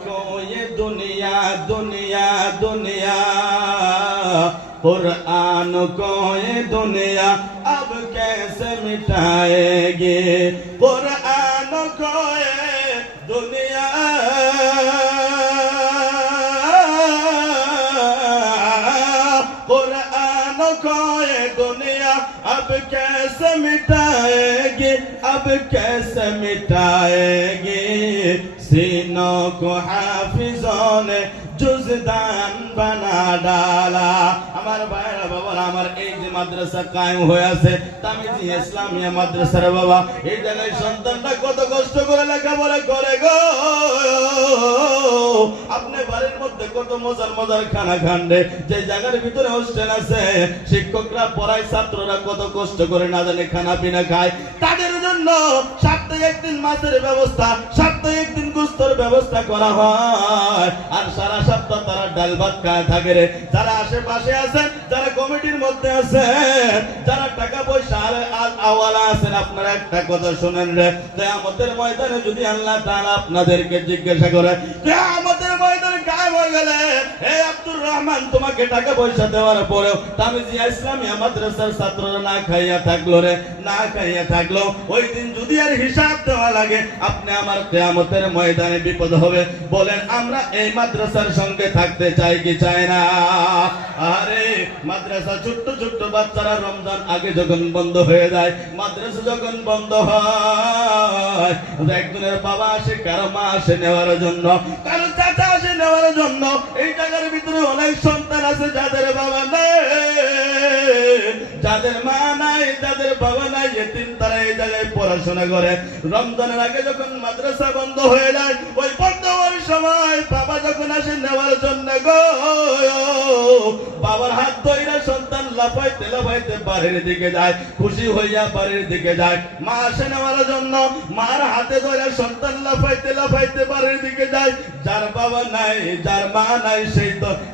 को ये दुनिया दुनिया दुनिया, कुरान को ये दुनिया अब कैसे मिटाएगी, कुरान को ये दुनिया, कुरान को ये दुनिया अब कैसे मिटाएगी, अब कैसे मिटाएगी। सीनों को हाफिजों ने जुज़दान बना डाला। আমার ভাইরা বাবারা, আমার এই যে মাদ্রাসা কায়েম হয়ে আছে তামিজি ইসলামিয়া মাদ্রাসার বাবা, এই জায়গায় সন্তানটা কত কষ্ট করে লেখাপড়া করে গো। আপনি বাড়ির মধ্যে কত মজার মজার খানা খান্ডে, যে জায়গার ভিতরে হোস্টেল আছে, শিক্ষকরা পড়ায়, ছাত্ররা কত কষ্ট করে না জানে খানা পিনা খায়। তাদের জন্য সপ্তাহে একদিন মাছের ব্যবস্থা, সপ্তাহে একদিন গোশতের ব্যবস্থা করা হয়, আর সারা সপ্তাহ তারা ডাল ভাত খায় থাকে রে। যারা আশেপাশে আছেন, যারা কমিটির মধ্যে আছেন, যারা টাকা পয়সা আওয়ালা আছেন, আপনারা একটা কথা শুনেন রে, কিয়ামতের ময়দানে যদি আল্লাহ তাআলা আপনাদেরকে জিজ্ঞাসা করে, কিয়ামতের ময়দানে কায়েম হয়ে গেলে, হে আব্দুর রহমান, তোমাকে টাকা পয়সা দেওয়ার পরেও তামিজি ইসলামিয়া মাদ্রাসার ছাত্ররা না খাইয়া থাকলো রে, না খাইয়া থাকলো, ওই দিন যদি আর হিসাব দেওয়া লাগে, আপনি আমার কিয়ামতের ময়দানে বিপদ হবে। বলেন আমরা এই মাদ্রাসার সঙ্গে থাকতে চাই কি চাই না? আরে মাদ্রাসা ছোট্ট ছোট্ট বাচ্চারা রমজান আগে যখন বন্ধ হয়ে যায়, মাদ্রাসা যখন বন্ধ হয়, একজনের বাবা আসে, কারো মা আসে নেওয়ার জন্য, কারো চাচা আসে নেওয়ার জন্য। এই জায়গার ভিতরে অনেক সন্তান আছে যাদের বাবা নেই, যাদের মা নাই, যাদের বাবা নাই, এতিম, তারা এই জায়গায় পড়াশোনা করে। রমজানের আগে যখন মাদ্রাসা বন্ধ হয়ে যায়, ওই বন্ধ হওয়ার সময় বাবা যখন আসে নেওয়ার জন্য গো, বাবার হাত ধইরা সন্তান লাফাইতে লাফাইতে বাড়ির দিকে যায়, খুশি হইয়া বাড়ির দিকে যায়। মা আসে নেওয়ার জন্য, মার হাতে ধরে সন্তান লাফাইতে লাফাইতে বাড়ির দিকে যায়। যার বাবা নাই, যার মা নাই,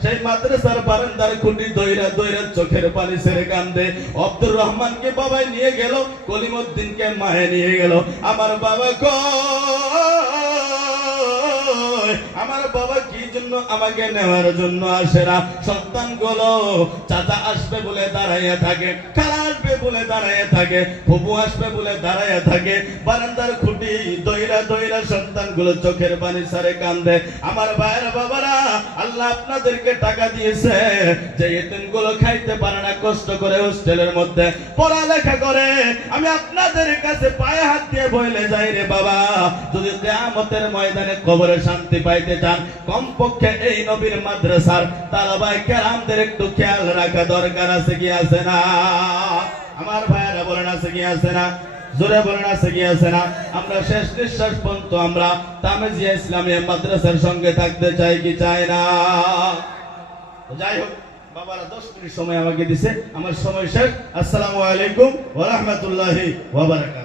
সেই মাদ্রাসার বারান্দার খুঁটি ধইরা ধইরা চোখের পানি ছেড়ে কান্দে। আব্দুর রহমানকে বাবাই নিয়ে গেল, কলিমউদ্দিনকে মায়ে নিয়ে গেল। আমার বাবা কই, আমার বাবা কি জন্য আমাকে নেওয়ার জন্য আসে না? সন্তানগুলো চাচা আসবে বলে দাঁড়াইয়া থাকে, খালা আসবে বলে দাঁড়াইয়া থাকে, ফুপু আসবে বলে দাঁড়াইয়া থাকে। বারান্দার খুঁটি দইরা দইরা সন্তানগুলো চোখের পানি ছাড়ে কান্দে। আমার ভাইয়ের বাবারা, আল্লাহ আপনাদেরকে টাকা দিয়েছে যে এতিমগুলো খাইতে পারে না, কষ্ট করে হোস্টেলের মধ্যে পড়ালেখা করে। আমি আপনাদের কাছে পায়ে হাত দিয়ে বলে যাই রে বাবা, যদি কিয়ামতের ময়দানে কবরে শান্তি পাইতে চান, কমপক্ষে এই নবীর মাদ্রাসার তালাবায়ে কেরামদের একটু খেয়াল রাখা দরকার আছে কি আছে না? আমার ভাইয়েরা বলেন আছে কি আছে না? জোরে বলেন আছে কি আছে না? আমরা শেষ নিঃশ্বাস পর্যন্ত আমরা তামিজিয়া ইসলামিয়া মাদ্রাসার সঙ্গে থাকতে চাই কি চাই না? যাই হোক, বাবারা 10 মিনিট সময় আমাকে দিছে, আমার সময় শেষ। আসসালামু আলাইকুম ওয়া রাহমাতুল্লাহি ওয়া বারাকাতুহু।